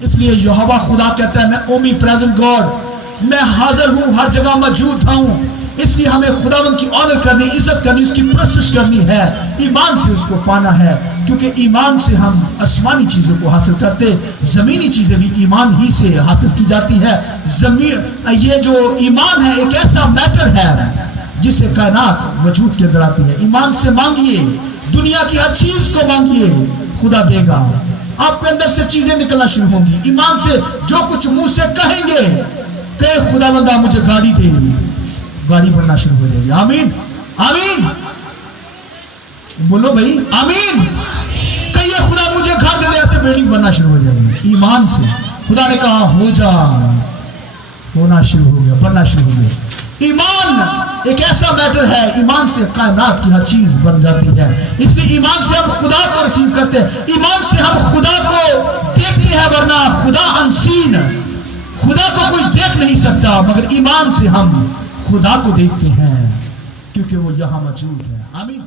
اس لیے یہوہ خدا کہتا ہے میں اومی پریزنٹ گاڈ، میں حاضر ہوں، ہر جگہ موجود ہوں. اس لیے ہمیں خداوند کی آنر کرنی، عزت کرنی، اس کی پرستش کرنی ہے، ایمان سے اس کو پانا ہے، کیونکہ ایمان سے ہم آسمانی چیزوں کو حاصل کرتے، زمینی چیزیں بھی ایمان ہی سے حاصل کی جاتی ہے. یہ جو ایمان ہے ایک ایسا میٹر ہے جس سے کائنات وجود کے اندر آتی ہے. ایمان سے مانگیے، دنیا کی ہر چیز کو مانگیے، خدا دے گا. آپ کے اندر سے چیزیں نکلنا شروع ہوں گی. ایمان سے جو کچھ منہ سے کہیں گے کہ خداوندہ مجھے گاڑی دے، گاڑی بننا شروع ہو جائے گی. آمین آمین بولو بھائی آمین. کہیے خدا مجھے گھر دے دے، ایسے بلڈنگ بننا شروع ہو جائے گی. ایمان سے خدا نے کہا ہو جا، ہونا شروع ہو گیا، بننا شروع ہو گیا. ایمان ایک ایسا میٹر ہے، ایمان سے کائنات کی ہر چیز بن جاتی ہے. اس لیے ایمان سے ہم خدا کو ریسیو کرتے ہیں، ایمان سے ہم خدا کو دیکھتے ہیں، ورنہ خدا انسین، خدا کو کوئی دیکھ نہیں سکتا، مگر ایمان سے ہم خدا کو دیکھتے ہیں کیونکہ وہ یہاں موجود ہے. آمین.